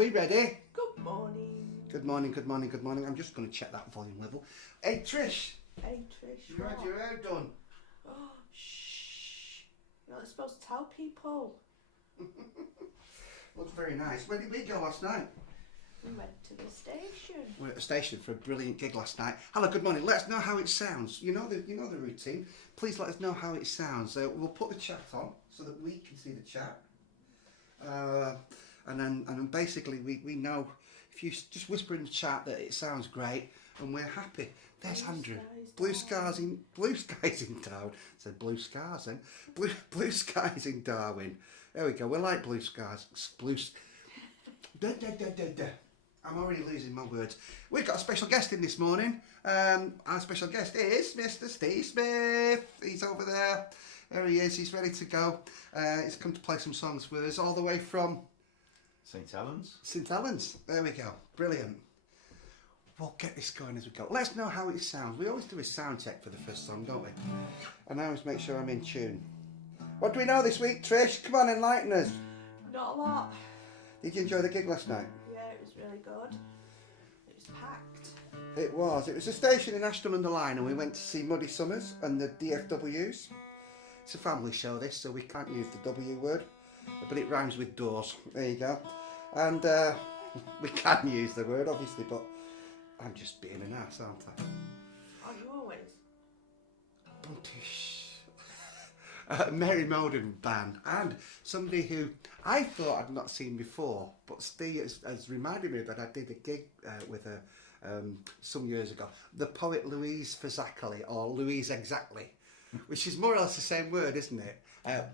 we ready? Good morning. Good morning, good morning, good morning. I'm just going to check that volume level. Hey Trish. Hey Trish. You had your hair done. Oh, shh. You're not supposed to tell people. Looks very nice. Where did we go last night? We went to the station. We were at the station for a brilliant gig last night. Hello, good morning. Let us know how it sounds. You know the routine. Please let us know how it sounds. We'll put the chat on so that we can see the chat. And then basically we know if you just whisper in the chat that it sounds great and we're happy. There's Andrew. Blue skies in Darwin. Said blue skies then. Blue skies in Darwin. There we go. We like blue skies. I'm already losing my words. We've got a special guest in this morning. Our special guest is Mr. STE SMITH. He's over there. There he is. He's ready to go. He's come to play some songs with us all the way from St Helens. St Helens. There we go. Brilliant. We'll get this going as we go. Let's know how it sounds. We always do a sound check for the first song, don't we? And I always make sure I'm in tune. What do we know this week, Trish? Come on, enlighten us. Not a lot. Did you enjoy the gig last night? Yeah, it was really good. It was packed. It was. It was a station in Ashton-under-Lyne and we went to see Muddy Summers and the DFWs. It's a family show this, so we can't use the W word, but it rhymes with doors. There you go. And we can use the word, obviously, but I'm just being an ass, aren't I? Oh, you always? Mary Moden band, and somebody who I thought I'd not seen before, but Steve has reminded me that I did a gig with her some years ago. The poet Louise Fazzacoli, or Louise Exactly, which is more or less the same word, isn't it?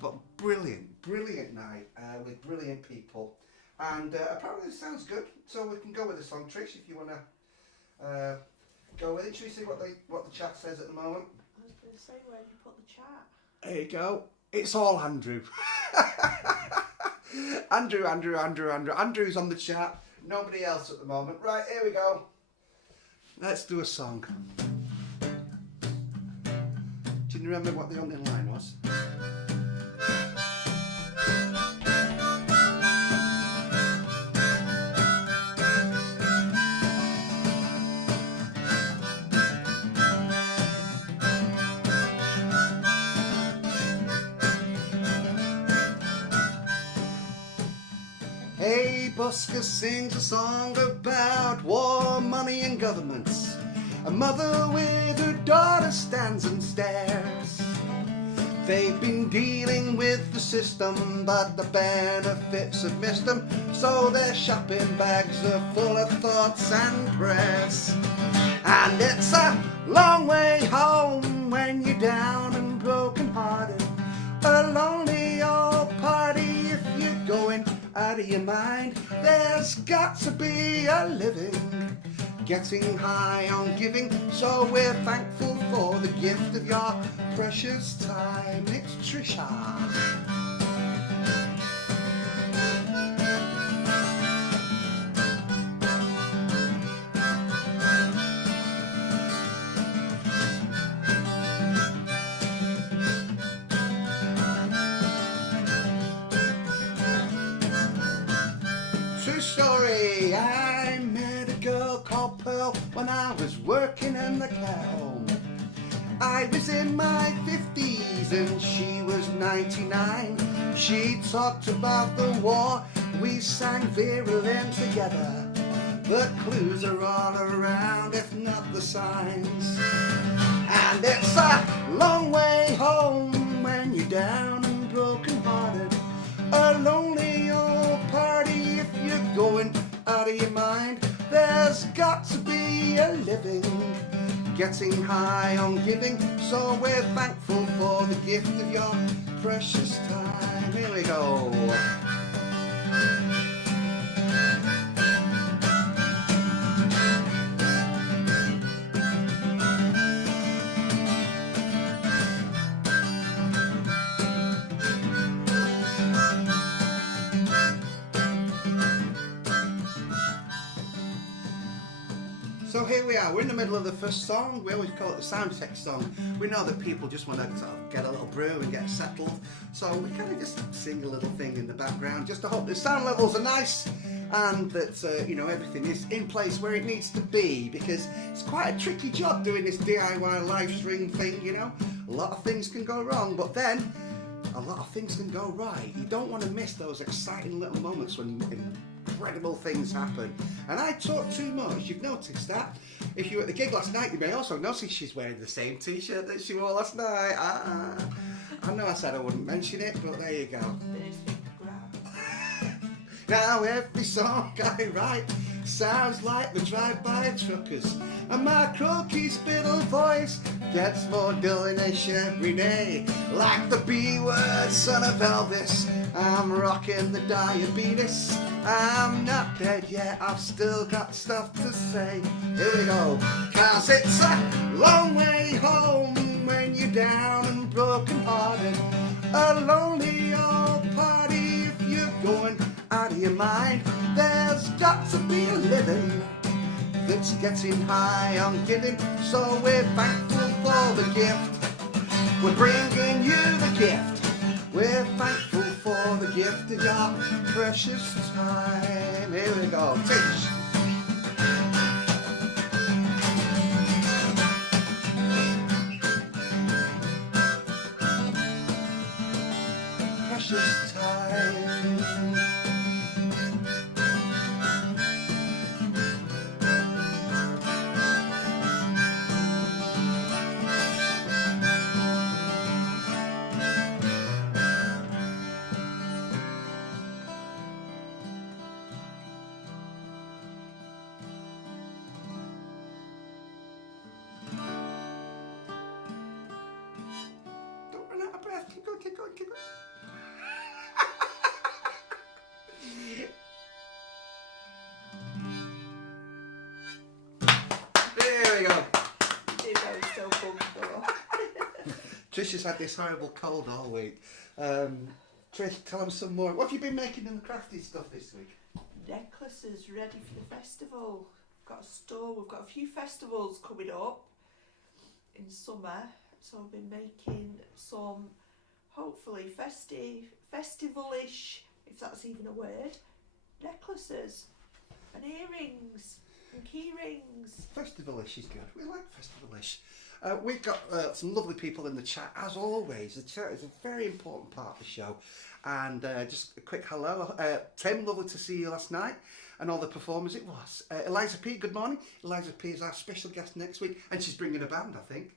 But brilliant night with brilliant people, and apparently it sounds good. So we can go with the song, Trish, if you want to go with it. Should we see what the chat says at the moment? I was going to say, where did you put the chat? There you go. It's all Andrew. Andrew's on the chat. Nobody else at the moment. Right, here we go. Let's do a song. Do you remember what the opening line was? Hey, Busker sings a song about war, money and governments. A mother with her daughter stands and stares. They've been dealing with the system, but the benefits have missed them, so their shopping bags are full of thoughts and prayers. And it's a long way home when you're down and broken hearted. A lonely old party if you're going out of your mind. There's got to be a living, getting high on giving, so we're thankful for the gift of your precious time. It's Trisha. True story, I met a girl called Pearl when I was working in the care home. I was in my 50s and she was 99. She talked about the war, we sang Virulent together. The clues are all around, if not the signs. And it's a long way home when you're down and broken hearted. A lonely old party if you're going out of your mind. There's got to be a living, getting high on giving, so we're thankful for the gift of your precious time. Here we go. So here we are, we're in the middle of the first song. We always call it the sound check song. We know that people just want to sort of get a little brew and get settled. So we kind of just sing a little thing in the background just to hope the sound levels are nice and that you know, everything is in place where it needs to be, because it's quite a tricky job doing this DIY live stream thing. You know, a lot of things can go wrong, but then a lot of things can go right. You don't want to miss those exciting little moments when incredible things happen. And I talk too much, you've noticed that. If you were at the gig last night, you may also notice she's wearing the same t-shirt that she wore last night. I know I said I wouldn't mention it, but there you go. Now every song I write sounds like the drive-by truckers, and my croaky spittle voice gets more dullish every day. Like the B-word son of Elvis, I'm rocking the diabetes. I'm not dead yet, I've still got stuff to say. Here we go. 'Cause it's a long way home when you're down and broken hearted. A lonely old party if you're going out of your mind. There's got to be a living that's getting high on giving. So we're thankful for the gift. We're bringing you the gift. We're thankful for the gift of your precious time. Here we go. Tish. Precious time. Don't run out of breath. Keep going, keep going, keep going. There we go. Trish has had this horrible cold all week. Trish, tell them some more. What have you been making in the crafty stuff this week? Necklaces ready for the festival. Got a store. We've got a few festivals coming up in summer, so I've been making some hopefully festivalish, if that's even a word, necklaces and earrings and key rings. Festivalish is good. We like festivalish. We've got some lovely people in the chat, as always. The chat is a very important part of the show. And just a quick hello. Tim, lovely to see you last night and all the performers it was. Eliza P, good morning. Eliza P is our special guest next week, and she's bringing a band, I think.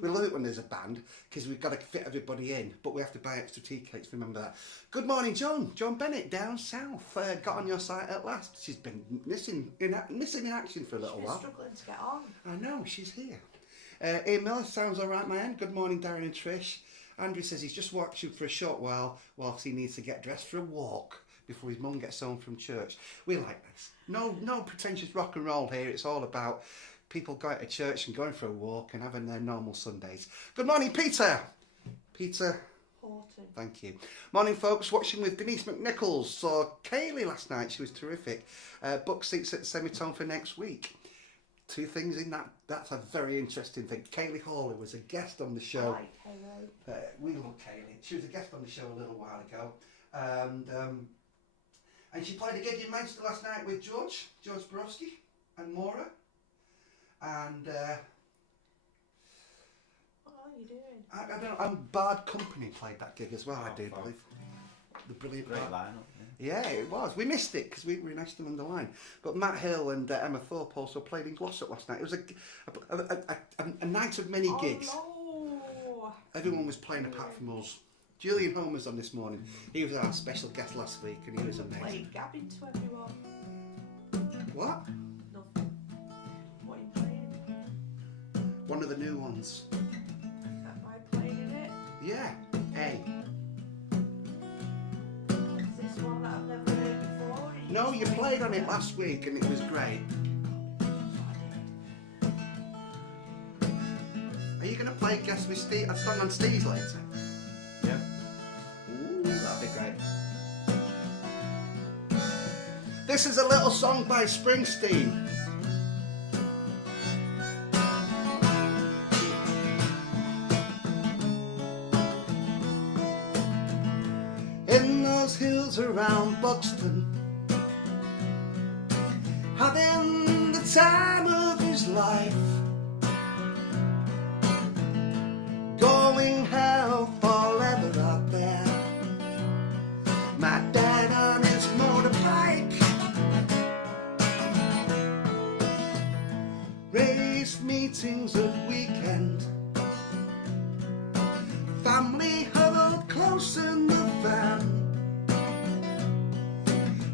We love it when there's a band, because we've got to fit everybody in, but we have to buy extra tea cakes, remember that. Good morning, John Bennett down south. Got on your site at last. She's been missing in action for a little while. Struggling to get on. I know, she's here. Ian Miller, sounds all right, man. Good morning, Darren and Trish. Andrew says he's just watching for a short while whilst he needs to get dressed for a walk before his mum gets home from church. We like this. No pretentious rock and roll here. It's all about people going to church and going for a walk and having their normal Sundays. Good morning, Peter. Peter. Horton. Thank you. Morning, folks. Watching with Denise McNichols. Saw Kaylee last night. She was terrific. Book seats at the Semitone for next week. Two things in that. That's a very interesting thing. Kaylee Hall, who was a guest on the show. I like Kaylee. We love Kaylee. She was a guest on the show a little while ago. And she played a gig in Manchester last night with George Borowski and Maura. And what are you doing? I don't know. And Bard Company played that gig as well. I do believe. The brilliant Great Bard. lineup. Yeah, it was. We missed it because we were in Ashton under Line. But Matt Hill and Emma Thorpe also played in Glossop last night. It was a night of many gigs. Oh, Everyone was playing apart from us. Julian Homer's on this morning. He was our special guest last week and he was amazing. playing Gabbin to everyone. What? Nothing. What are you playing? One of the new ones. Am I playing in it? Yeah. A. Is this one that I've never heard before? No, you played on it last week and it was great. Are you going to play Guess with Steve, a song on Steve's later? Yeah. Ooh, that'd be great. This is a little song by Springsteen. In those hills around Buxton, life. Going hell for leather out there. My dad on his motorbike. Race meetings at weekend. Family huddled close in the van.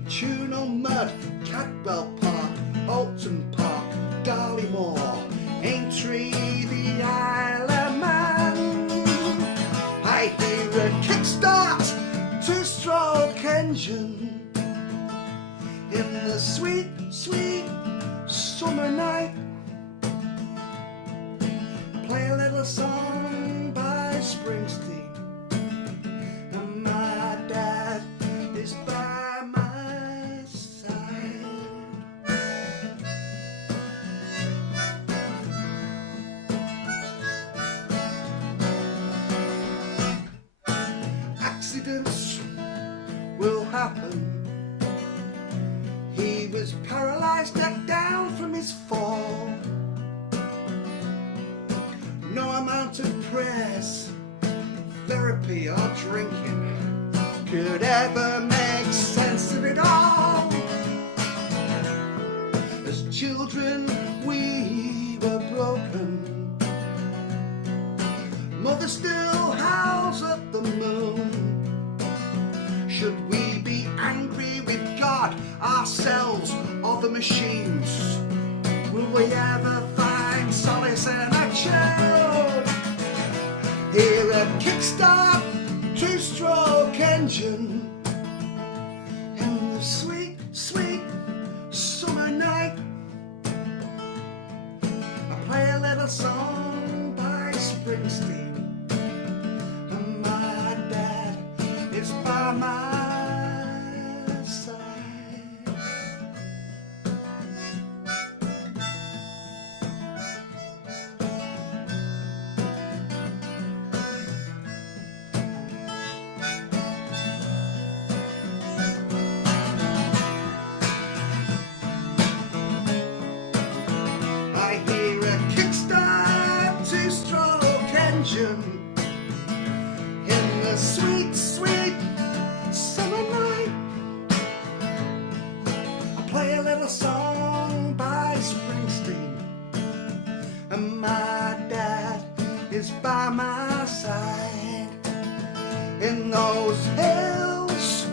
Tunnel Mud, Cadwell Park, Alton Park, Darlymore, Aintree, the Isle of Man. I hear a kickstart, two-stroke engine in the sweet, sweet summer night. Play a little song by Springsteen, and my dad is by my side. Accidents will happen. He was paralysed, knocked down from his fall. No amount of prayers, therapy or drinking could ever make sense of it all. As children we were broken. Mother still howls at the moon. Should we be angry with God, ourselves or the machines? Will we ever find solace in a tune? Hear a kickstart, two-stroke engine in the sweet, sweet summer night. I play a little song by Springsteen, and my dad is by my side. I hear a kickstart, two-stroke engine in the sweet, sweet summer night. I play a little song by Springsteen, and my dad is by my side. In those hills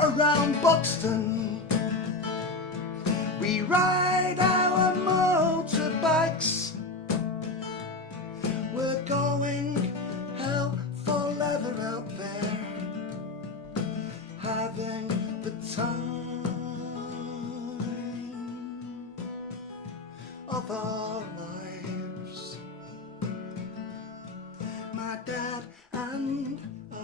around Buxton, we ride our motorbikes. We're going hell for leather out there, having the time of our lives. My dad and I.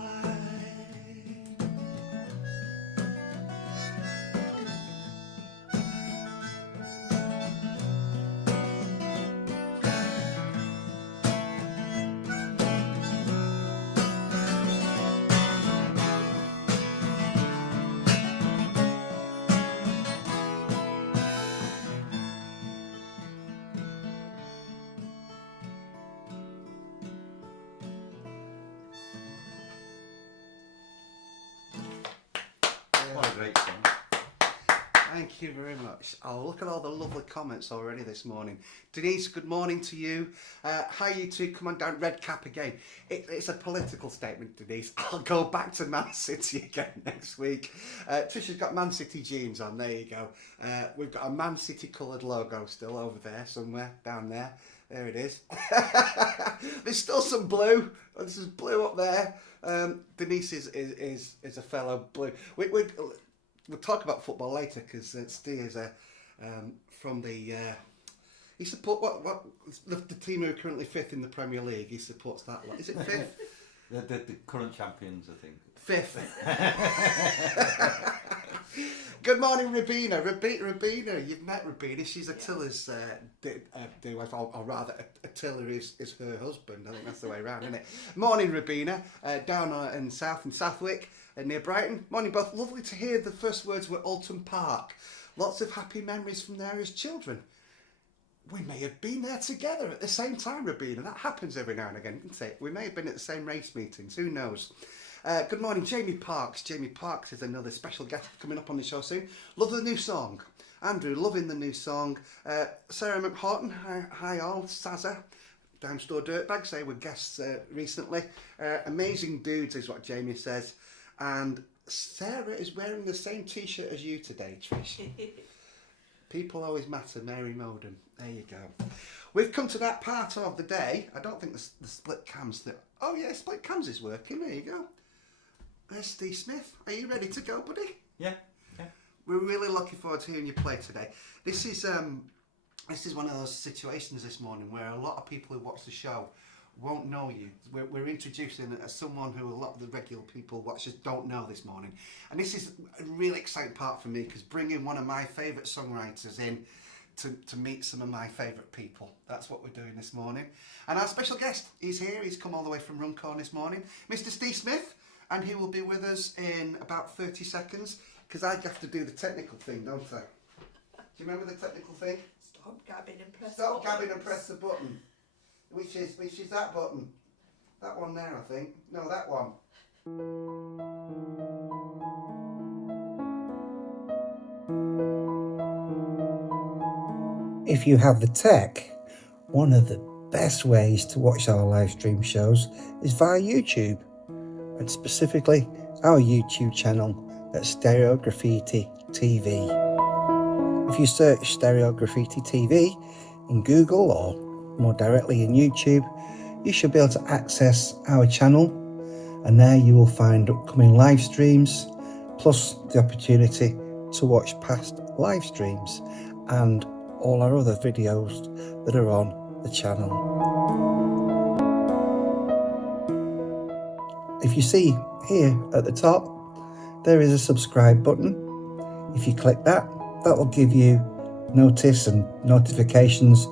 What a great song. Thank you very much. Oh, look at all the lovely comments already this morning. Denise, good morning to you. Hi, you two. Come on down. Red cap again. It's a political statement, Denise. I'll go back to Man City again next week. Trisha's got Man City jeans on. There you go. We've got a Man City coloured logo still over there somewhere. Down there. There it is. There's still some blue. This is blue up there. Denise is a fellow blue. We'll talk about football later because Steve is from the. He support what the team who are currently fifth in the Premier League. He supports that. Is it fifth? The current champions, I think. Fifth. Good morning, Rabina. Rabina, you've met Rabina. She's Attila's wife, or rather, Attila is her husband. I think that's the way around, isn't it? Morning, Rabina. Down in Southwick, near Brighton. Morning, both. Lovely to hear the first words were Alton Park. Lots of happy memories from there as children. we may have been there together at the same time, Rabina. That happens every now and again, doesn't it? We may have been at the same race meetings, who knows? Good morning, Jamie Parks. Jamie Parks is another special guest coming up on the show soon. Love the new song. Andrew, loving the new song. Sarah McHorton, hi all. Sazza, Down Store Dirtbags, they were guests recently. Amazing dudes is what Jamie says. And Sarah is wearing the same t-shirt as you today, Trish. People always matter, Mary Moden. There you go. We've come to that part of the day. I don't think the split cams... Oh yeah, split cams is working. There you go. There's STE Smith. Are you ready to go, buddy? Yeah. We're really looking forward to hearing you play today. This is one of those situations this morning where a lot of people who watch the show won't know you. We're introducing as someone who a lot of the regular people watchers don't know this morning. And this is a really exciting part for me because bringing one of my favourite songwriters in to meet some of my favourite people. That's what we're doing this morning. And our special guest is here. He's come all the way from Runcorn this morning. Mr. STE Smith. And he will be with us in about 30 seconds because I have to do the technical thing, don't I? Do you remember the technical thing? Stop gabbing and press Stop buttons. gabbing and press the button. Which is that button? That one there, I think. No, that one. If you have the tech, one of the best ways to watch our live stream shows is via YouTube, and specifically our YouTube channel at Stereo Graffiti TV. If you search Stereo Graffiti TV in Google or more directly in YouTube, you should be able to access our channel, and there you will find upcoming live streams plus the opportunity to watch past live streams and all our other videos that are on the channel. If you see here at the top, there is a subscribe button. If you click that, that will give you notice and notifications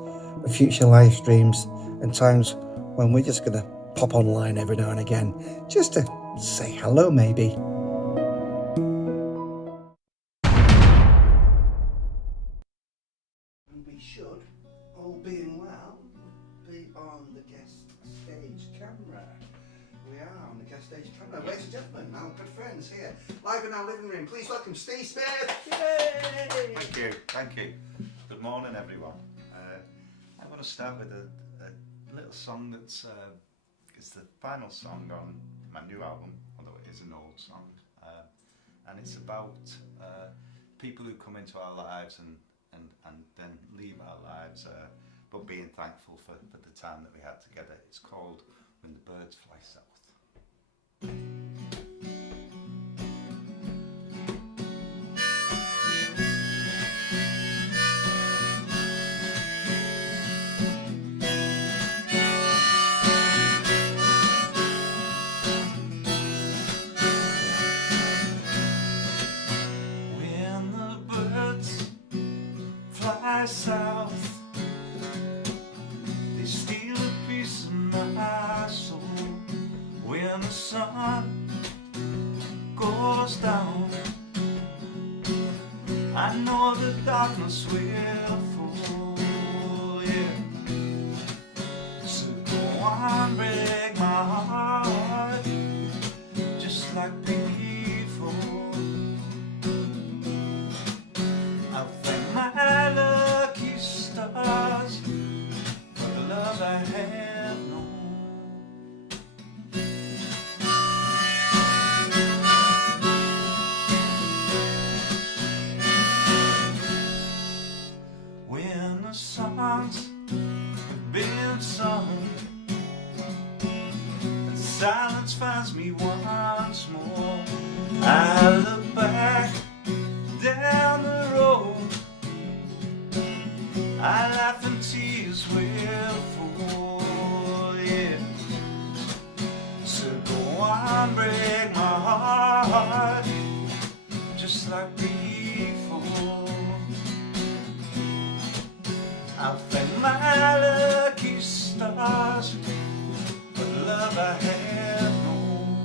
of future live streams and times when we're just going to pop online every now and again, just to say hello maybe. And we should, all being well, be on the guest stage camera. We are on the guest stage camera. Ladies and gentlemen, our good friends here, live in our living room. Please welcome STE Smith. Yay! Thank you. Good morning, everyone. I'm going to start with a little song that's it's the final song on my new album, although it is an old song, and it's about people who come into our lives and then leave our lives, but being thankful for the time that we had together. It's called When the Birds Fly South. When the birds fly south, they steal a piece of my soul. When the sun goes down, I know the darkness will fall, yeah. So go on, break my heart, just like before. I thank my lucky stars for the love I have known. When the songs have been sung and silence finds me once more, I look back down the road, I laugh and tears will fall, yeah. So go on, break my heart, just like before. I thank my lucky stars for the love I have known.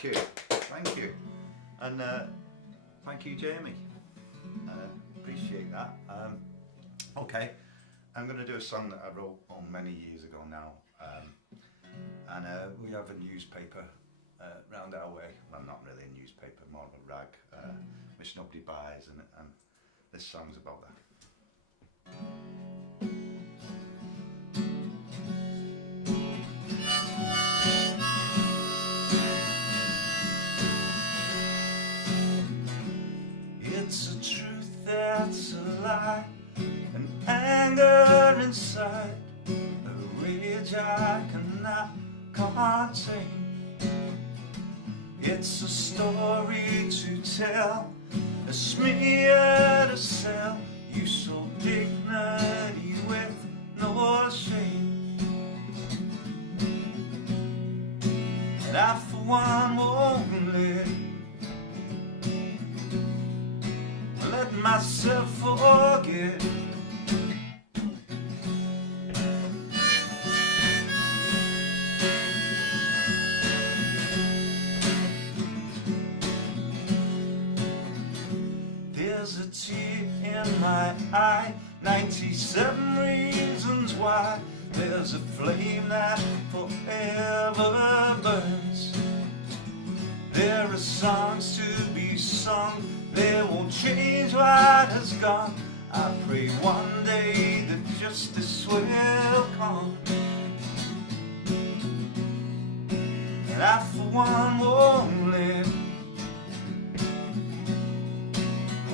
Thank you, thank you. And thank you, Jamie. Appreciate that. Okay, I'm going to do a song that I wrote many years ago now. And we have a newspaper round our way. Well, not really a newspaper, more of a rag, which nobody buys, and this song's about that. It's a truth that's a lie, an anger inside, a rage I cannot contain. It's a story to tell, a smear to sell. You sold dignity with no shame, and I for one won't let myself forget. There's a tear in my eye, 97 reasons why. There's a flame that forever burns. There are songs to be sung, they won't change what has gone. I pray one day that justice will come, and I for one won't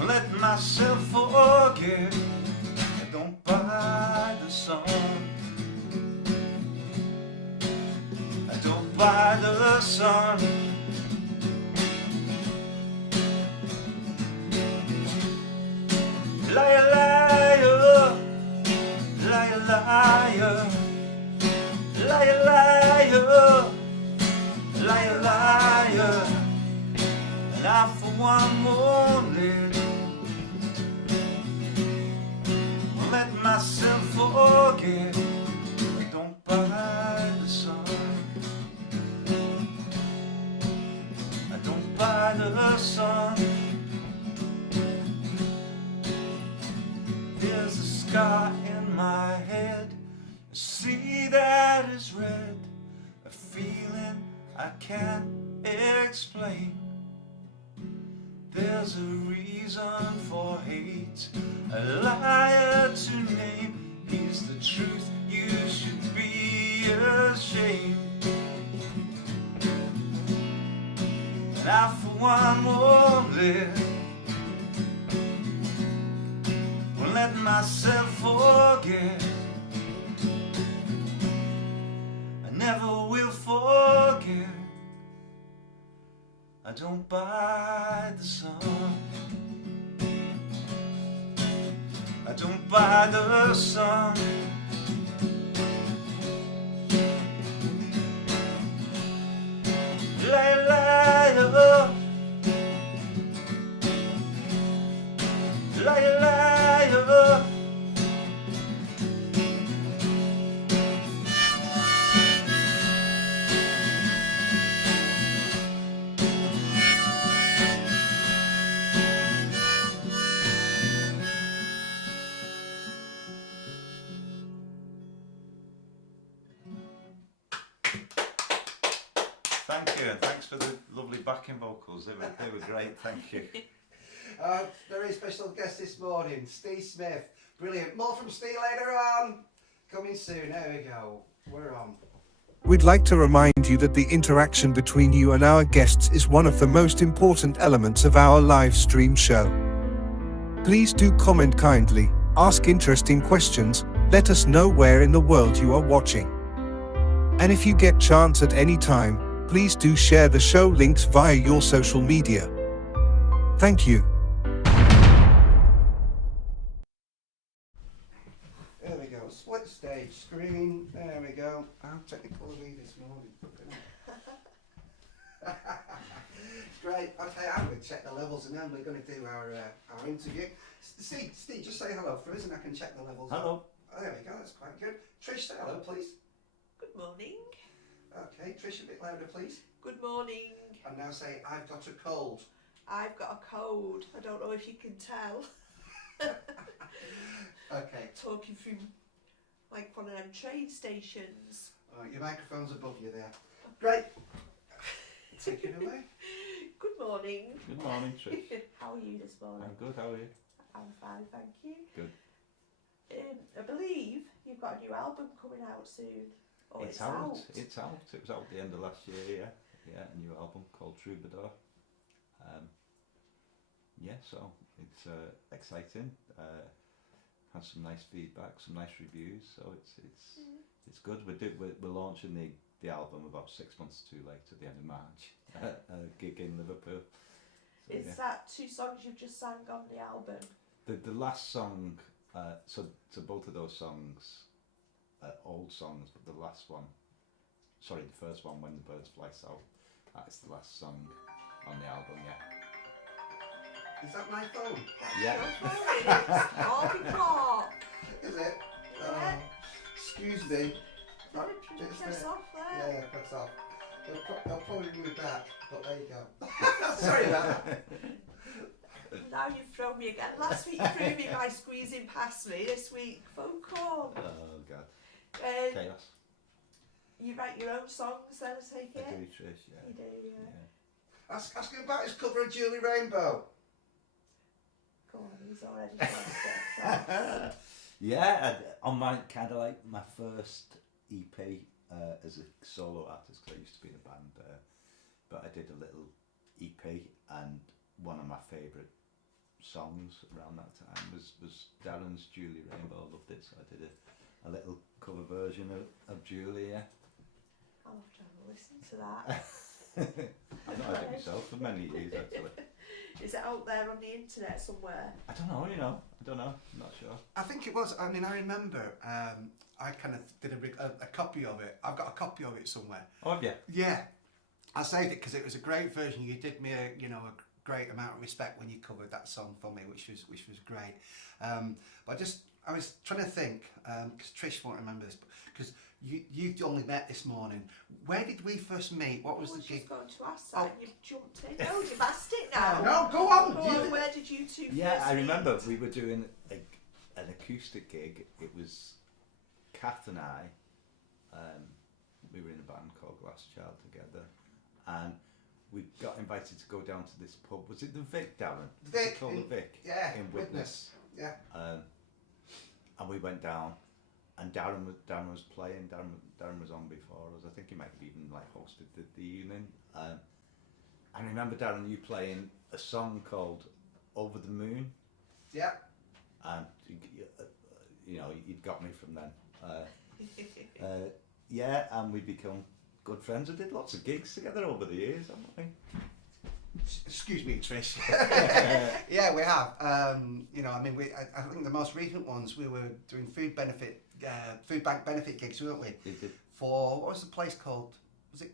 let myself forget. I don't buy the song, I don't buy the sun. Liar, liar, liar, liar, liar, liar, liar, liar, and I for one won't let myself forget. I don't buy the sun, I don't buy the sun. There's a scar in my head, a sea that is red, a feeling I can't explain. There's a reason for hate, a liar to name. He's the truth, you should be ashamed. And I for one won't let myself forget. I never will forget. I don't buy the sun, I don't buy the sun. Liar, liar, liar, liar. Thank you, and thanks for the lovely backing vocals. They were great, thank you. Very special guest this morning, STE SMITH. Brilliant. More from STE later on. Coming soon. There we go. We're on. We'd like to remind you that the interaction between you and our guests is one of the most important elements of our live stream show. Please do comment kindly, ask interesting questions, let us know where in the world you are watching. And if you get chance at any time, please do share the show links via your social media. Thank you. There we go. Split stage screen. There we go. How technical are we this morning? Great. Okay, I'm going to check the levels and then we're going to do our interview. Steve, just say hello for us and I can check the levels. Hello. Oh, there we go. That's quite good. Trish, say hello, please. Good morning. Okay, Trish, a bit louder, please. Good morning. And now say, I've got a cold. I've got a cold. I don't know if you can tell. Okay. Talking through like one of them train stations. Oh, your microphone's above you there. Great. Take it away. Good morning. Good morning, Trish. How are you this morning? I'm good, how are you? I'm fine, thank you. Good. I believe you've got a new album coming out soon. Or It's out. It's out. It was out at the end of last year, yeah. Yeah, a new album called Troubadour. Yeah, so it's exciting. Has some nice feedback, some nice reviews. So it's good. We're launching the album about 6 months too late at the end of March. A gig in Liverpool. So, Is that 2 songs you've just sang on the album? The last song, so both of those songs, old songs, but the last one, sorry, the first one, When the Birds Fly South, that is the last song on the album, yeah. Is that my phone? Yeah. Oh, Is it? Yeah. Excuse me. It's press there. off there. Yeah, press off. They'll probably move back, but there you go. Sorry about that. Now you've thrown me again. Last week you threw me by squeezing past me. This week, phone call. Oh God. Chaos. You write your own songs then, I take it? I do, Trish, yeah. You do, yeah. Ask him about his cover of Julie Rainbow. Go on, he's already started. Yeah, on my kind of like my first EP as a solo artist, because I used to be in a band, but I did a little EP, and one of my favourite songs around that time was Darren's Julie Rainbow. I loved it, so I did a little cover version of Julie. Yeah. I'll have to have a listen to that. I've not heard it myself for many years actually. Is it out there on the internet somewhere? I don't know, I don't know, I'm not sure. I think it was. I mean, I remember I kind of did a copy of it. I've got a copy of it somewhere. Oh, have you? Yeah, I saved it because it was a great version. You did me a great amount of respect when you covered that song for me, which was great. But I was trying to think because Trish won't remember this, because you only met this morning. Where did we first meet? What was the gig? I was just going to ask that, and you've jumped in. No, you've asked it now. No, go on. Go on, where did you two Yeah, first I remember meet? we were doing an acoustic gig. It was Kath and I. We were in a band called Glass Child together, and we got invited to go down to this pub. Was it the Vic, Darren? Was it called the Vic? Yeah, in Widnes. Yeah. And we went down, and Darren was playing. Darren was on before us. I think he might have even like hosted the evening. I remember Darren, you playing a song called "Over the Moon." Yeah. And you'd got me from then. Yeah, and we become good friends. We did lots of gigs together over the years, haven't we? Excuse me, Trish. Yeah, we have. I think the most recent ones we were doing food bank benefit gigs, weren't we? We did. For what was the place called? Was it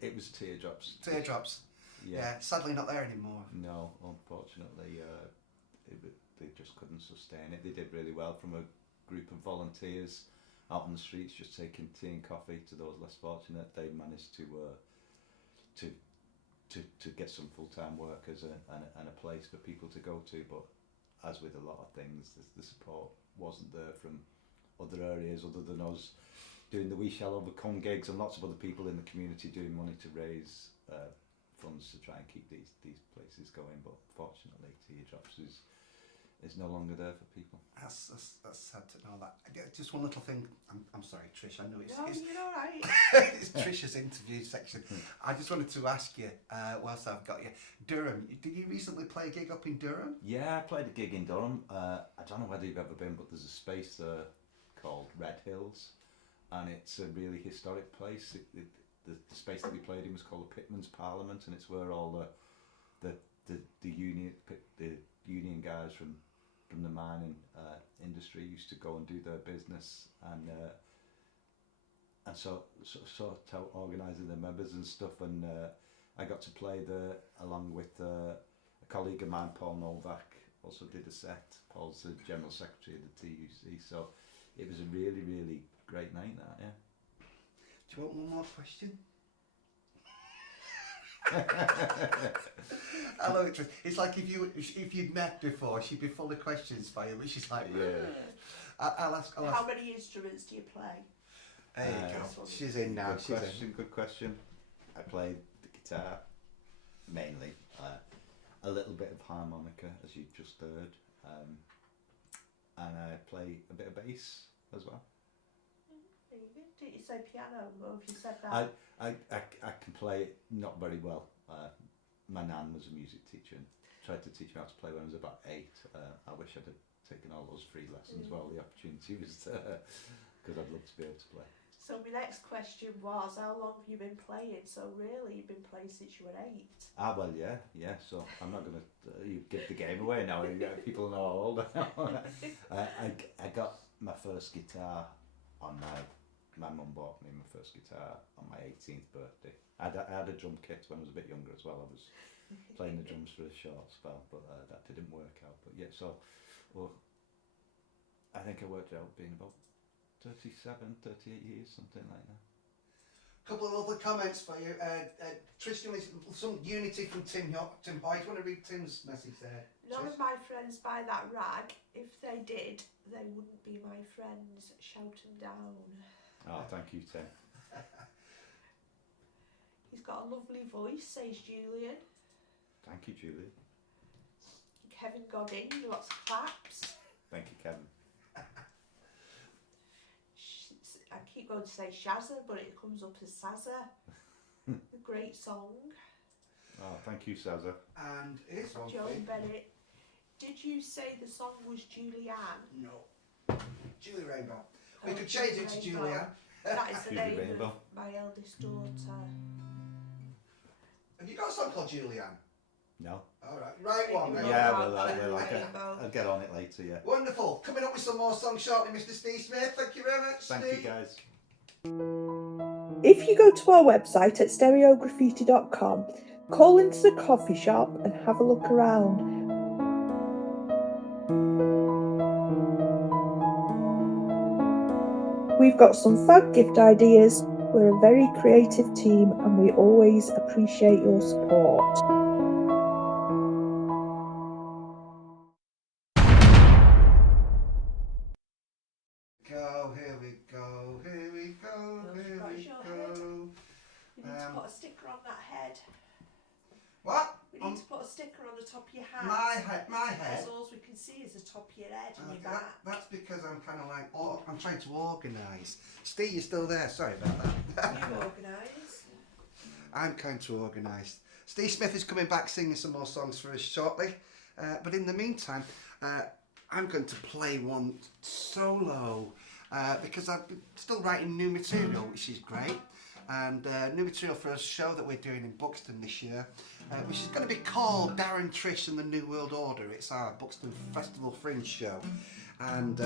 It was Teardrops. Teardrops? Yeah. Sadly not there anymore. No, unfortunately, they just couldn't sustain it. They did really well from a group of volunteers out on the streets, just taking tea and coffee to those less fortunate. They managed to get some full-time workers and a place for people to go to, but as with a lot of things, the support wasn't there from other areas other than us doing the We Shall Overcome gigs, and lots of other people in the community doing money to raise funds to try and keep these places going, but fortunately Teardrops is no longer there for people. That's sad to know that. Just one little thing. I'm sorry, Trish. I know it's you're all right. it's Trish's interview section. I just wanted to ask you, whilst I've got you, Durham. Did you recently play a gig up in Durham? Yeah, I played a gig in Durham. I don't know whether you've ever been, but there's a space there called Red Hills, and it's a really historic place. The space that we played in was called the Pitman's Parliament, and it's where all the union guys from the mining industry used to go and do their business, and sort out organising their members and stuff, and I got to play there along with a colleague of mine, Paul Novak, also did a set. Paul's the General Secretary of the TUC, so it was a really, really great night that, yeah. Do you want one more question? I love it, Trish. It's like if you'd met before, she'd be full of questions for you, but she's like, I'll ask. How many instruments do you play? There you go. She's in now. Good question. I play the guitar, mainly. A little bit of harmonica, as you just heard. And I play a bit of bass as well. Didn't you say piano, or have you said that? I can play it not very well. My nan was a music teacher and tried to teach me how to play when I was about 8. I wish I'd have taken all those free lessons while the opportunity was there, because I'd love to be able to play. So my next question was, how long have you been playing? So really, you've been playing since you were 8? Well, yeah. So I'm not going to give the game away now. People know how old I am. I got my first guitar on my mum bought me my first guitar on my 18th birthday. I had a drum kit when I was a bit younger as well. I was playing the drums for a short spell, but that didn't work out. But yeah, so I think I worked out being about 37, 38 years, something like that. Couple of other comments for you. Trish, some unity from Tim Hoy. Do you want to read Tim's message there? None of my friends buy that rag. If they did, they wouldn't be my friends. Shout them down. Oh, thank you, Tim. He's got a lovely voice, says Julian. Thank you, Julie. Kevin Godding, lots of claps. Thank you, Kevin. I keep going to say Shazza, but it comes up as Sazza. A great song. Oh, thank you, Sazza. And here's one Joan thing. Bennett. Did you say the song was Julianne? No. Julie Rainbow. We could change it to Rainbow. Julianne. That is the Julie name Rainbow. of my eldest daughter. Have you got a song called Julianne? No. All right. Right one. Maybe Then. Yeah, Rainbow. I'll get on it later, yeah. Wonderful. Coming up with some more songs shortly, Mr. Steve Smith. Thank you very much, Thank Steve. you, guys. If you go to our website at stereograffiti.com, call into the coffee shop and have a look around. We've got some fab gift ideas. We're a very creative team and we always appreciate your support. Here we go. Here we go. Here we go. We need to put a sticker on that head. What? We need to put a sticker on the top of your hat. My head. That's all we can see is the top of your head and your Okay, back. that's because I'm kind of like, I'm trying to organise. Steve, you're still there? Sorry about that. You organise. I'm kind to organise. Steve Smith is coming back singing some more songs for us shortly. But in the meantime, I'm going to play one solo because I'm still writing new material, which is great. And new material for a show that we're doing in Buxton this year, which is going to be called Darren Trish and the New World Order. It's our Buxton Festival Fringe show. And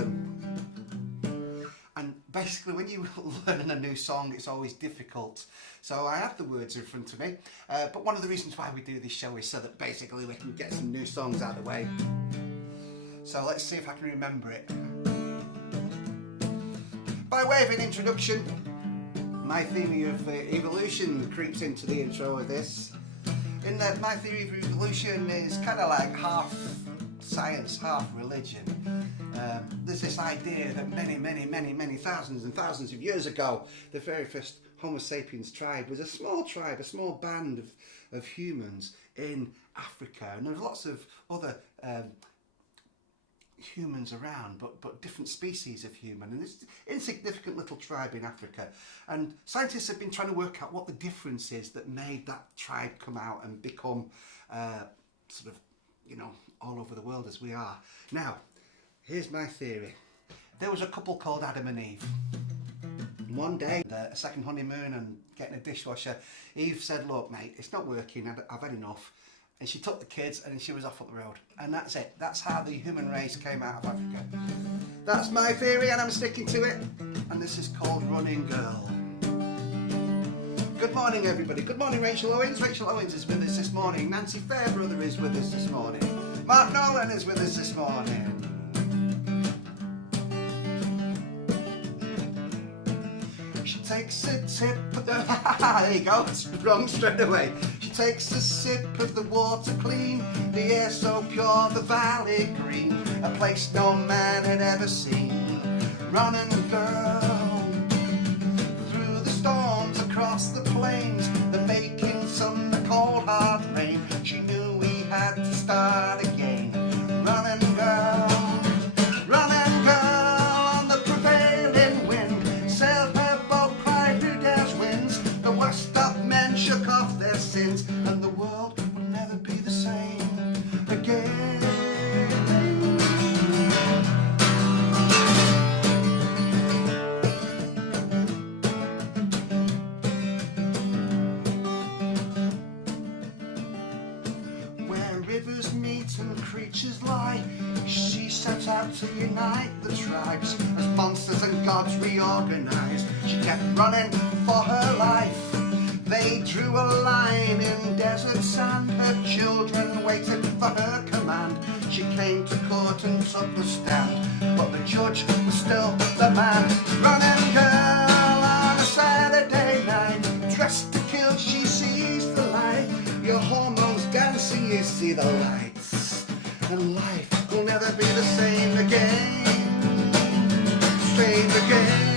basically when you learn a new song, it's always difficult. So I have the words in front of me. But one of the reasons why we do this show is so that basically we can get some new songs out of the way. So let's see if I can remember it. By way of an introduction, my theory of evolution creeps into the intro of this. In that my theory of evolution is kind of like half science, half religion. There's this idea that many thousands and thousands of years ago, the very first Homo sapiens tribe was a small tribe, a small band of humans in Africa. And there's lots of other humans around, but different species of human, and this insignificant little tribe in Africa. And scientists have been trying to work out what the difference is that made that tribe come out and become sort of, you know, all over the world as we are. Now, here's my theory. There was a couple called Adam and Eve. One day, a second honeymoon and getting a dishwasher, Eve said, look mate, it's not working, I've had enough. And she took the kids and she was off up the road. And that's it. That's how the human race came out of Africa. That's my theory and I'm sticking to it. And this is called Running Girl. Good morning everybody. Good morning Rachel Owens. Rachel Owens is with us this morning. Nancy Fairbrother is with us this morning. Mark Nolan is with us this morning. She takes a tip. There you go. It's wrong straight away. She takes a sip of the water clean, the air so pure, the valley green, a place no man had ever seen. Running girl, through the storms, across the plains, the baking sun, the cold hard rain, she knew we had to start again. Running girl on the prevailing wind, sailed her boat, cried who dares wins, the worst of men shook off their sins, and the world will never be the same again. Where rivers meet and creatures lie, she set out to unite the tribes. As monsters and gods reorganized, she kept running for her life. They drew a line in desert sand, her children waited for her command. She came to court and took the stand, but the judge was still the man. Running girl on a Saturday night, dressed to kill, she sees the light. Your hormones dancing, you see the lights, and life will never be the same again. Same again.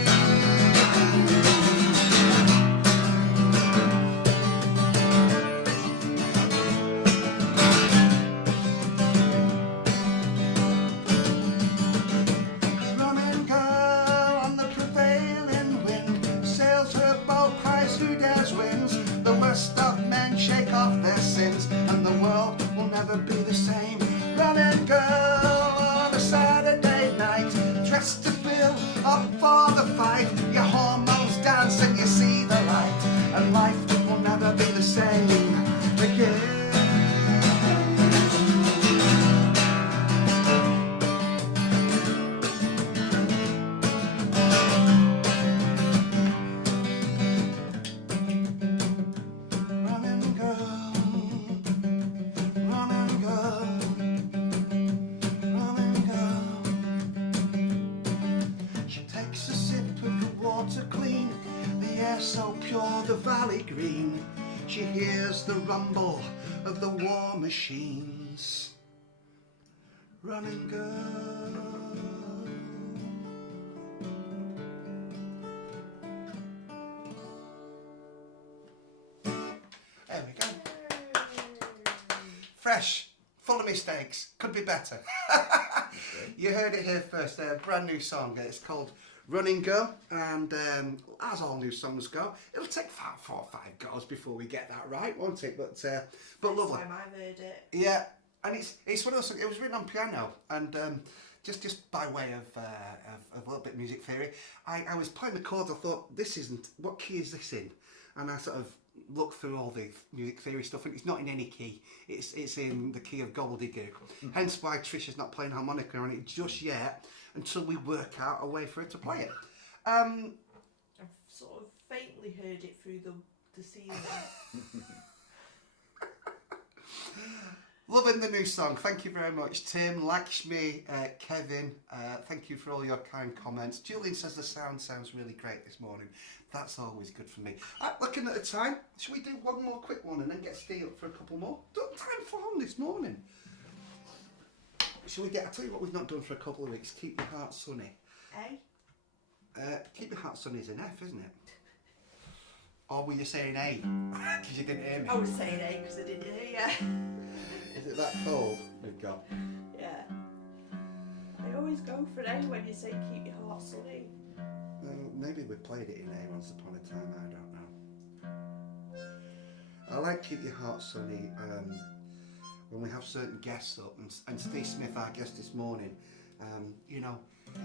Running girl on the prevailing wind, sails her boat, cries who dares wins, the worst of men shake off their sins, and the world will never be the same. Running girl on a Saturday night, dressed to build up for the fight. Your hormones dance and you see the light, and life will never be the same again. So pure, the valley green, she hears the rumble of the war machines. Running girl. There we go. Fresh, full of mistakes, could be better. You heard it here first, a brand new song. It's called Running Girl, and as all new songs go, it'll take 4 or 5 goes before we get that right, won't it? But lovely. First time I've heard it. Yeah, and it's one of those. It was written on piano, and just by way of a little bit of music theory, I was playing the chords. I thought, this isn't, what key is this in? And I sort of looked through all the music theory stuff, and it's not in any key. It's in the key of gobbledygook. Hence why Trish is not playing harmonica on it just yet, until we work out a way for her to play it. I've sort of faintly heard it through the ceiling. Loving the new song. Thank you very much, Tim, Lakshmi, Kevin. Thank you for all your kind comments. Julian says the sound sounds really great this morning. That's always good for me. Looking at the time, should we do one more quick one and then get Steve up for a couple more? Time for on this morning. Shall we get, I'll tell you what we've not done for a couple of weeks. Keep your heart sunny. A? Keep your heart sunny is an F, isn't it? Or were you saying A? Because you didn't hear me. I was saying A because I didn't hear you. Is it that cold we've got? Yeah. I always go for an A when you say keep your heart sunny. Maybe we played it in A once upon a time, I don't know. I like Keep Your Heart Sunny when we have certain guests up, and STE SMITH, our guest this morning, you know,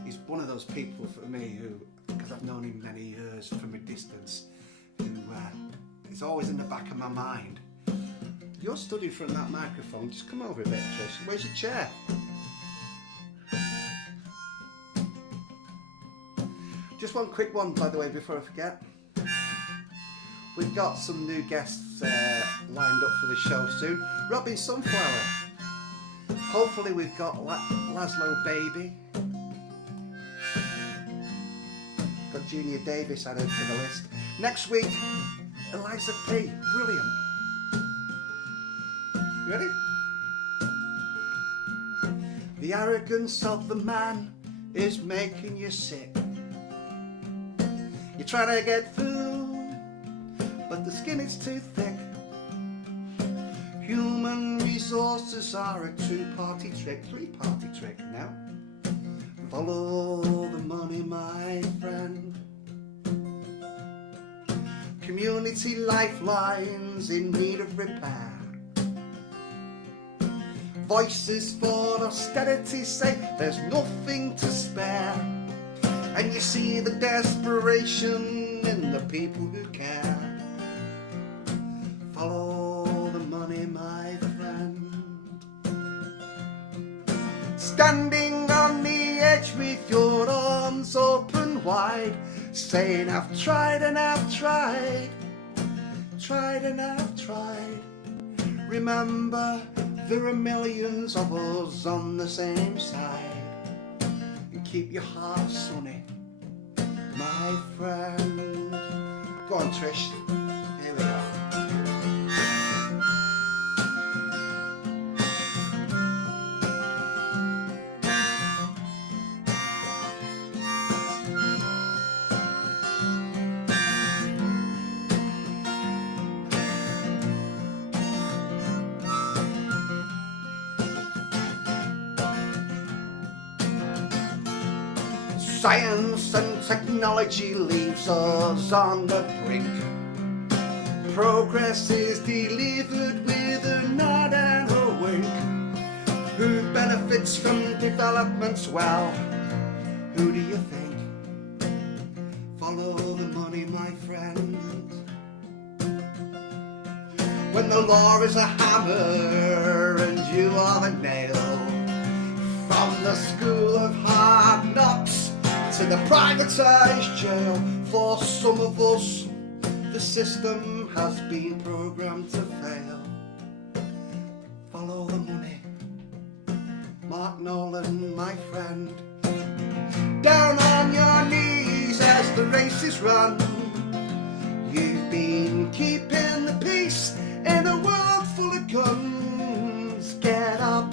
he's one of those people for me who, because I've known him many years from a distance, who it's always in the back of my mind. You're stood in front of that microphone, just come over a bit, Trish. Where's your chair? Just one quick one, by the way, before I forget. We've got some new guests lined up for the show soon. Robin Sunflower. Hopefully we've got Laszlo Baby. Got Junior Davis added to the list. Next week, Eliza P. Brilliant. Ready? The arrogance of the man is making you sick. You're trying to get through, but the skin is too thick. Human resources are a two-party trick, three-party trick now. Follow the money, my friend. Community lifelines in need of repair. Voices for austerity's sake, there's nothing to spare. And you see the desperation in the people who care. Follow the money, my friend. Standing on the edge with your arms open wide, saying I've tried and I've tried, tried and I've tried. Remember, there are millions of us on the same side. And keep your heart sunny, my friend. Go on, Trish. Here we go. Science and technology leaves us on the brink. Progress is delivered with a nod and a wink. Who benefits from developments? Well, who do you think? Follow the money, my friend. When the law is a hammer and you are the nail, from the school of hard knocks to the privatised jail, for some of us the system has been programmed to fail. Follow the money, Mark Nolan, my friend. Down on your knees as the race is run. You've been keeping the peace in a world full of guns. Get up,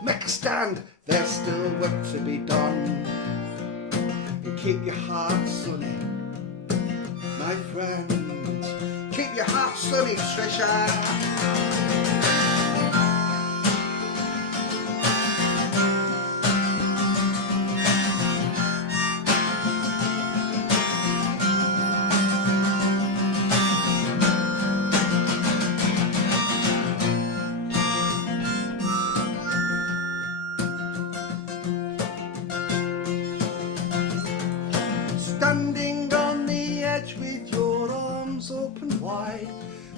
make a stand, there's still work to be done. And keep your heart sunny, my friend. Keep your heart sunny, Trisha. Standing on the edge with your arms open wide,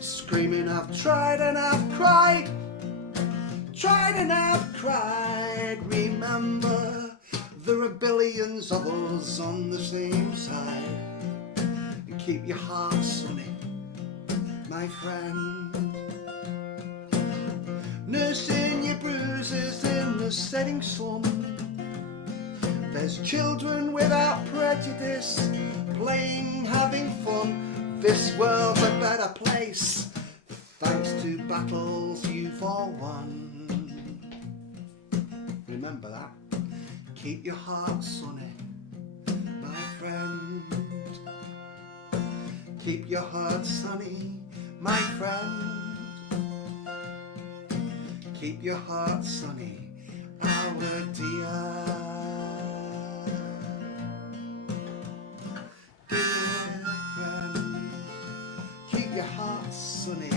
screaming I've tried and I've cried, tried and I've cried. Remember, there are billions of us on the same side. And keep your heart sunny, my friend. Nursing your bruises in the setting sun. There's children without prejudice, playing, having fun. This world's a better place, thanks to battles you've all won. Remember that. Keep your heart sunny, my friend. Keep your heart sunny, my friend. Keep your heart sunny, our dear. Your heart sunny.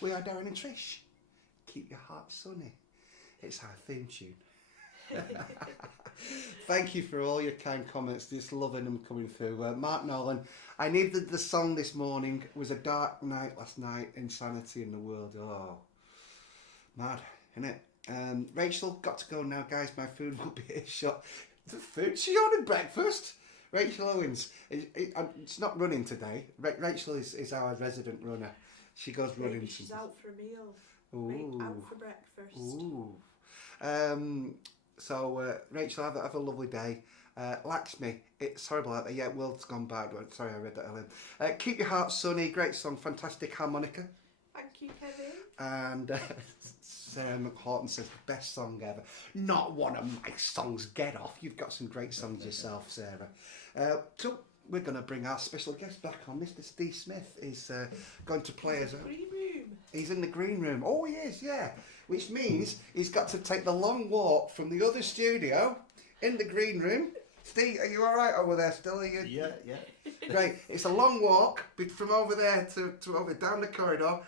We are Darren and Trish. Keep your heart sunny. It's our theme tune. Thank you for all your kind comments. Just loving them coming through. Mark Nolan, I needed the song this morning. It was a dark night last night. Insanity in the world. Oh, mad. innit? Rachel, got to go now, guys. My food will be here short. The food? She ordered breakfast. Rachel Owens. It's not running today. Rachel is our resident runner. She goes running. Maybe she's out for a meal. Ooh. Out for breakfast. Ooh. Rachel, have a lovely day. Lakshmi, it's horrible out there. Yeah, world's gone bad. Sorry, I read that earlier. Keep Your Heart Sunny, great song, fantastic harmonica. Thank you, Kevin. And Sarah McHorton says, best song ever. Not one of my songs, get off. You've got some great songs yourself, Sarah. So we're going to bring our special guest back on. Mr. STE SMITH is going to play as a... Green room. He's in the green room. Oh, he is, yeah. Which means he's got to take the long walk from the other studio in the green room. Steve, are you all right over there still? Are you? Yeah. Great. It's a long walk from over there to over down the corridor.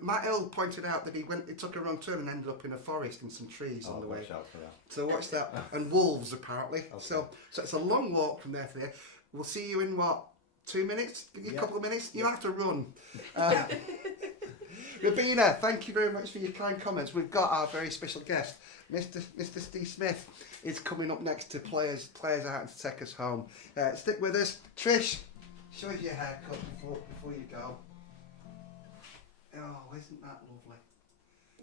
Matt Hill pointed out that he took a wrong turn and ended up in a forest and some trees on the way. Watch out for that. So watch that. And wolves, apparently. Okay. So it's a long walk from there to there. We'll see you in, what, 2 minutes? Give you a couple of minutes? You have to run. Rabina, thank you very much for your kind comments. We've got our very special guest, Mr. STE SMITH, is coming up next to play us out and to take us home. Stick with us. Trish, show us your haircut before you go. Oh, isn't that lovely?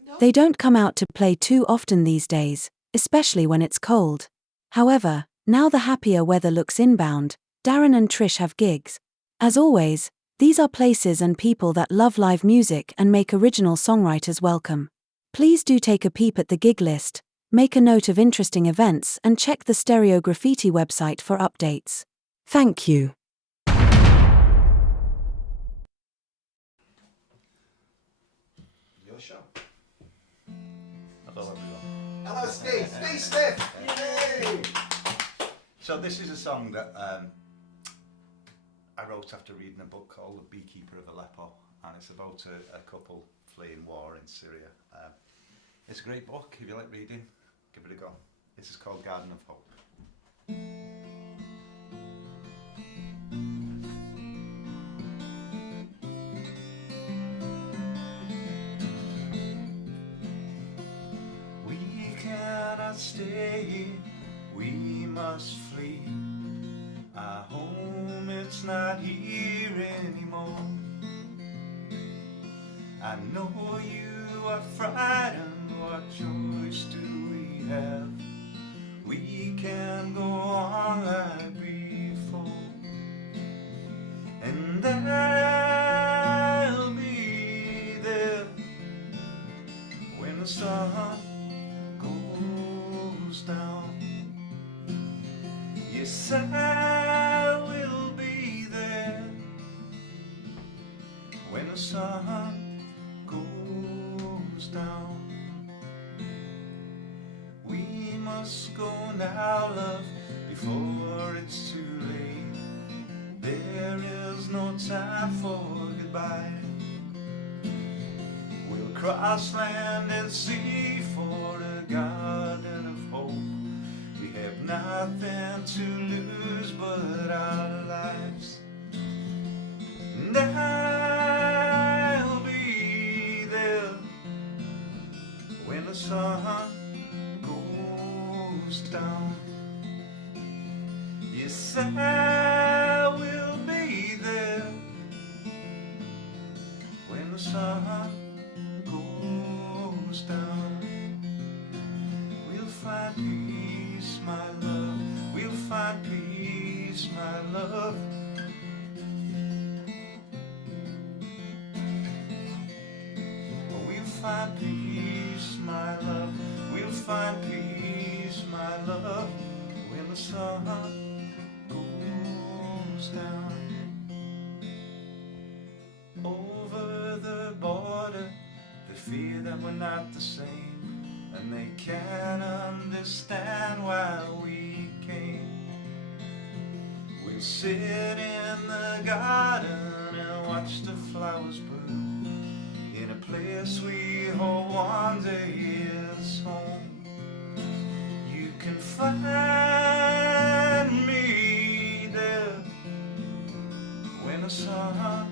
No. They don't come out to play too often these days, especially when it's cold. However, now the happier weather looks inbound, Darren and Trish have gigs. As always, these are places and people that love live music and make original songwriters welcome. Please do take a peep at the gig list, make a note of interesting events and check the Stereo Graffiti website for updates. Thank you. Your show. Hello everyone. Hello, Steve. Steve Smith. Yay! So this is a song that I wrote after reading a book called The Beekeeper of Aleppo, and it's about a couple fleeing war in Syria. It's a great book. If you like reading, give it a go. This is called Garden of Hope. We cannot stay, we must flee. Our home, it's not here anymore. I know you are frightened, what choice do we have? We can go on like before, and I'll be there when the sun goes down. Yes, I will be there when the sun goes down. We must go now, love, before it's too late. There is no time for goodbye. We'll cross land and sea for the garden of hope. We have nothing to lose but our lives. And I'll be there when the sun goes down. Yes, I will be there when the sun goes down. We'll find peace, my love. We'll find peace, my love. We'll find peace, my love. We'll find peace, my love, when the sun goes down. Over the border, they fear that we're not the same, and they can't understand why we came. We'll sit in the garden and watch the flowers bloom in a place we hope one day is home. You can find me there when the sun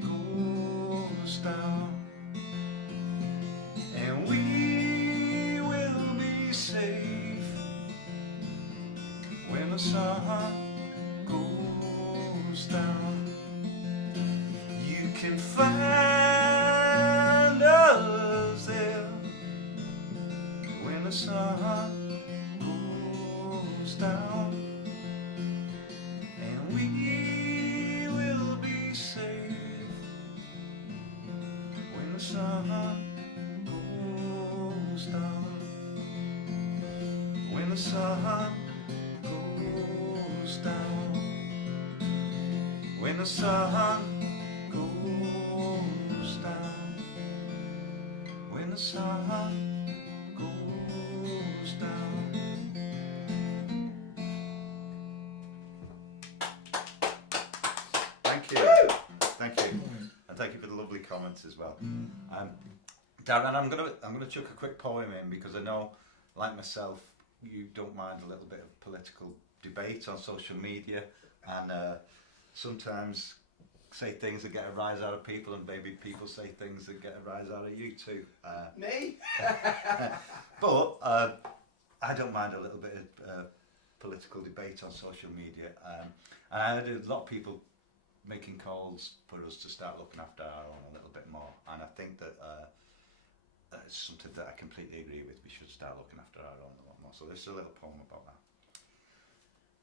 goes down, and we the sun goes down. You can find us there when the sun goes down, and we will be safe when the sun goes down. When the sun goes down, when the sun goes down, when the sun goes down. Thank you. Thank you. And thank you for the lovely comments as well. Darren, I'm gonna chuck a quick poem in because I know, like myself, you don't mind a little bit of political debate on social media, and sometimes say things that get a rise out of people, and maybe people say things that get a rise out of you too. Me? But I don't mind a little bit of political debate on social media, and I heard a lot of people making calls for us to start looking after our own a little bit more, and I think that it's something that I completely agree with. We should start looking after our own a lot more. So this is a little poem about that.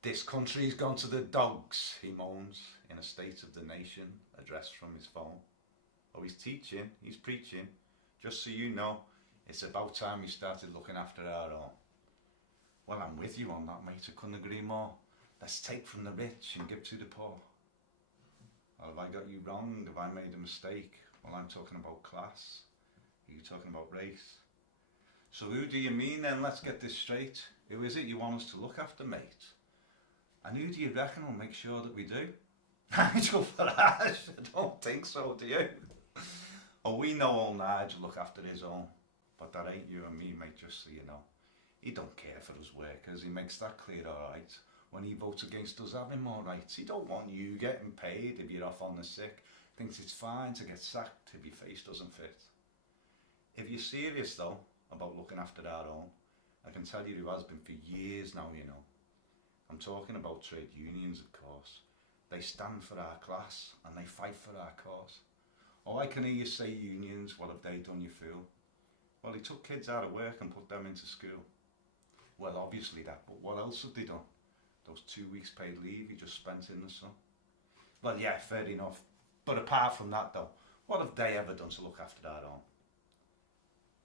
This country's gone to the dogs, he moans, in a state of the nation, addressed from his phone. Oh, he's teaching, he's preaching, just so you know, it's about time we started looking after our own. Well, I'm with you on that, mate, I couldn't agree more. Let's take from the rich and give to the poor. Well, have I got you wrong? Have I made a mistake? Well, I'm talking about class. Are you talking about race? So who do you mean then? Let's get this straight. Who is it you want us to look after, mate? And who do you reckon will make sure that we do? Nigel Farage? I don't think so, do you? Oh, we know old Nigel look after his own. But that ain't you and me, mate, just so you know. He don't care for us workers, he makes that clear alright. When he votes against us having more rights, he don't want you getting paid if you're off on the sick. Thinks it's fine to get sacked if your face doesn't fit. If you're serious though, about looking after our own, I can tell you who has been for years now, you know. I'm talking about trade unions, of course. They stand for our class and they fight for our cause. Oh, I can hear you say unions, what have they done, you fool? Well, he took kids out of work and put them into school. Well, obviously that, but what else have they done? Those 2 weeks paid leave he just spent in the sun. Well, yeah, fair enough. But apart from that though, what have they ever done to look after our own?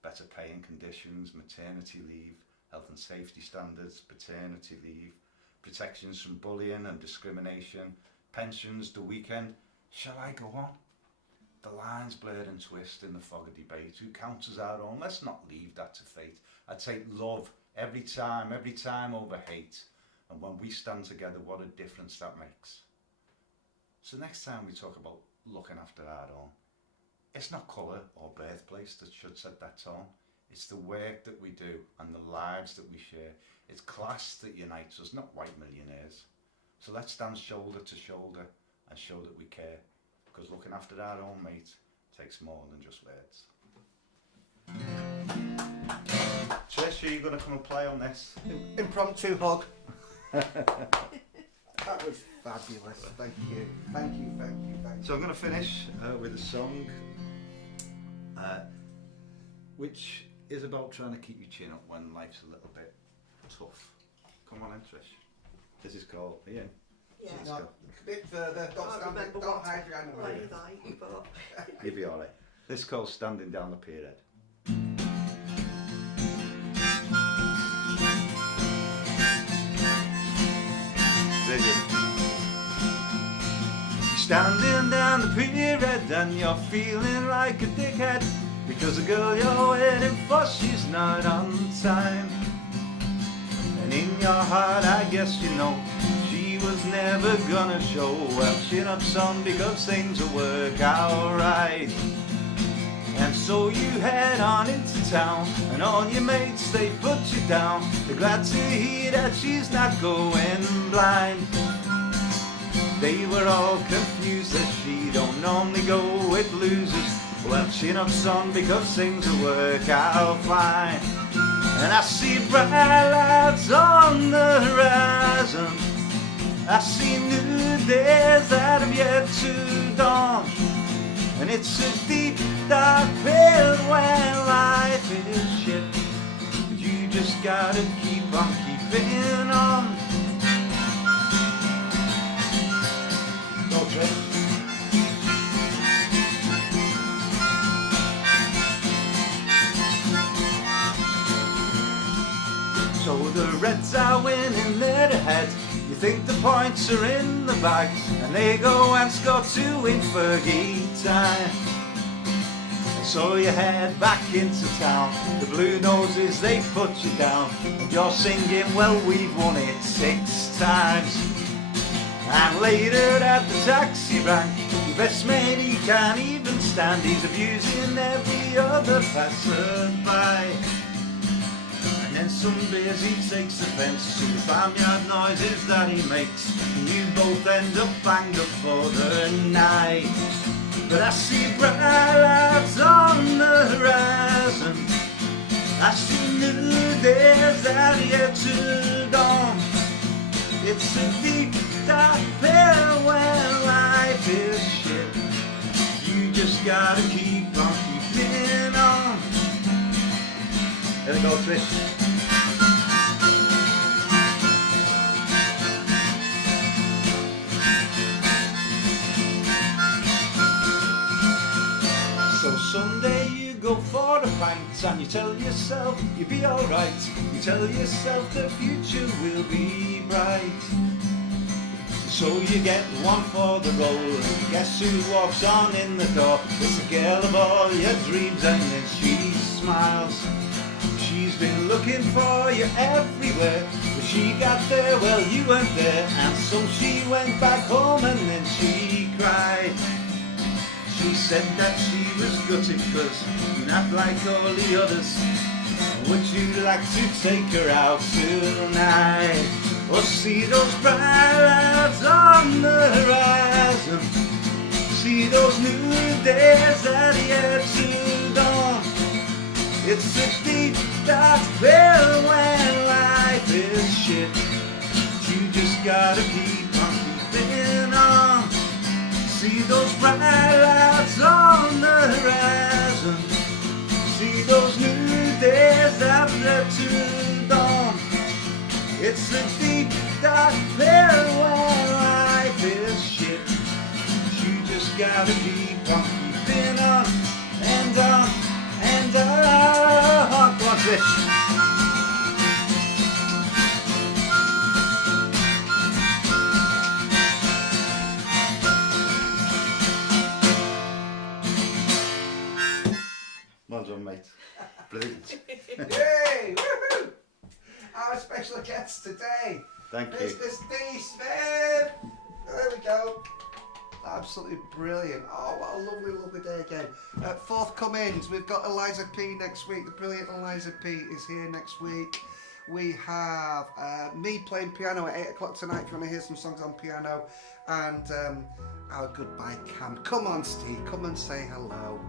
Better pay and conditions, maternity leave, health and safety standards, paternity leave, protections from bullying and discrimination, pensions, the weekend. Shall I go on? The lines blur and twist in the fog of debate. Who counts as our own? Let's not leave that to fate. I take love every time over hate. And when we stand together, what a difference that makes. So next time we talk about looking after our own, it's not colour or birthplace that should set that tone. It's the work that we do and the lives that we share. It's class that unites us, not white millionaires. So let's stand shoulder to shoulder and show that we care. Because looking after our own, mate, takes more than just words. Trish, are you going to come and play on this? Impromptu hug. That was fabulous. Thank you. Thank you, thank you, thank you. So I'm going to finish with a song which is about trying to keep your chin up when life's a little bit tough. Come on in, Trish. This is called Ian. Yeah. Let's No, go. a bit further. Don't Can't stand it. remember Don't what hide behind the play word. like, but You'll be alright. This is called Standing Down the Pier Head. Standing down the pier head and you're feeling like a dickhead because the girl you're waiting for, she's not on time. And in your heart I guess you know she was never gonna show. Well, chin up son, because things will work out right. And so you head on into town and all your mates, they put you down. They're glad to hear that she's not going blind. They were all confused that she don't normally go with losers. Well, chin up son, because things will work out fine. And I see bright lights on the horizon. I see new days that have yet to dawn. And it's a deep, dark pit where life is shit. But you just gotta keep on keeping on. Go, Trish. So the Reds are winning, they're ahead. You think the points are in the bag, and they go and score 2 in Fergie time. So you head back into town, the Blue Noses, they put you down, and you're singing, well, we've won it 6 times. And later at the taxi rank, your best mate, he can't even stand, he's abusing every other passer-by. And then some beers he takes offence to the farmyard noises that he makes, and you both end up banged up for the night. But I see bright lights on the horizon, I see new days that are yet to dawn. It's a deep, dark pit where life is shit. You just gotta keep on keeping on. There we go, Trish. So Sunday you go for a pint and you tell yourself you'll be alright. You tell yourself the future will be bright. So you get one for the roll, and guess who walks on in the door? It's a girl of all your dreams, and then she smiles. She's been looking for you everywhere, but she got there, well you weren't there, and so she went back home and then she cried. She said that she was gutted cause you're not like all the others. Would you like to take her out tonight? Or see those bright lights on the horizon, see those new days that are yet to dawn. It's a deep, dark pit where life is shit. You just gotta keep on keeping on. See those bright lights on the horizon, see those new days that are yet to dawn. It's a deep, dark pit where life is shit. You just gotta keep on keeping on and on and on. Go on, Trish. Well done, mate. Brilliant. Yay! Woohoo! Our special guest today, Thank you. Mr. STE SMITH. There we go. Absolutely brilliant. Oh, what a lovely, lovely day again. Forthcomings, we've got Eliza P next week. The brilliant Eliza P is here next week. We have me playing piano at 8 o'clock tonight if you want to hear some songs on piano. And our goodbye Cam. Come on, Steve, come and say hello.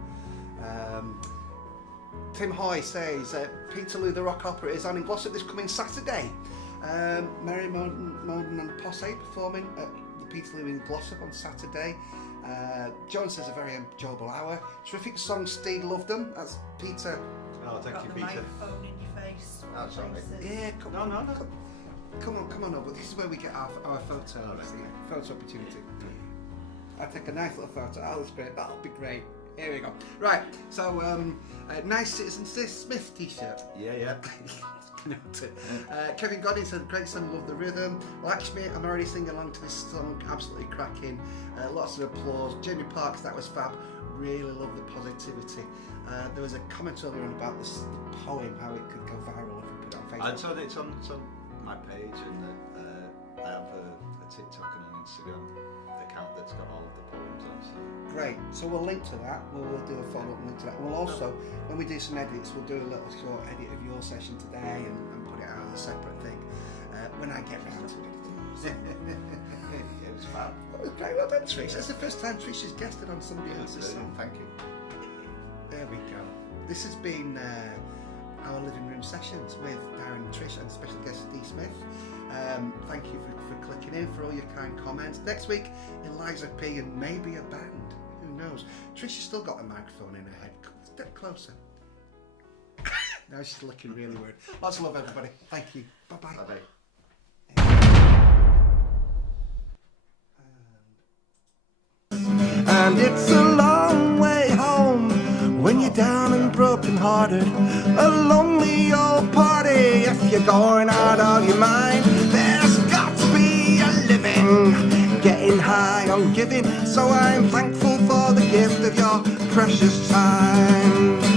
Tim Hoy says Peterloo the Rock Opera is on in Glossop this coming Saturday. Mary Moden and Posse performing at the Peterloo in Glossop on Saturday. John says a very enjoyable hour. Terrific song, Steve loved them. That's Peter. Oh, thank Got you, the Peter. microphone in your face. That's all right. Yeah, come No, on. no, no. Come on over. This is where we get our photo. All right. Photo opportunity. I take a nice little photo. Oh, that's great. That'll be great. Here we go. Right. So, nice Citizen Smith t-shirt. Yeah. Kevin Godin said, great song, love the rhythm. Lakshmi, I'm already singing along to this song, absolutely cracking. Lots of applause. Jamie Parks, that was fab. Really love the positivity. There was a comment earlier on about this the poem, how it could go viral if we put it on Facebook. And so it's on my page, and I have a TikTok and an Instagram account that's got all of the poems on. So. Great. So we'll link to that. We'll do a follow-up link to that. We'll also, when we do some edits, we'll do a little short edit of your session today and put it out as a separate thing when I get round to editing. It was fab. That was great. Well done, Trish. That's the first time Trish has guested on somebody else's Brilliant. song. Thank you. There we go. This has been our living room sessions with Darren Trish and special guest STE Smith. Thank you for clicking in, for all your kind comments. Next week, Eliza P and maybe a band. Who knows? Trish has still got a microphone in her head. Step closer. Now she's looking really weird. Lots of love, everybody. Thank you. Bye-bye. Bye-bye. And it's a long way home when you're down and broken hearted. A lonely old party if you're going out of your mind. There's got to be a living, getting high on giving. So I'm thankful for the gift of your precious time.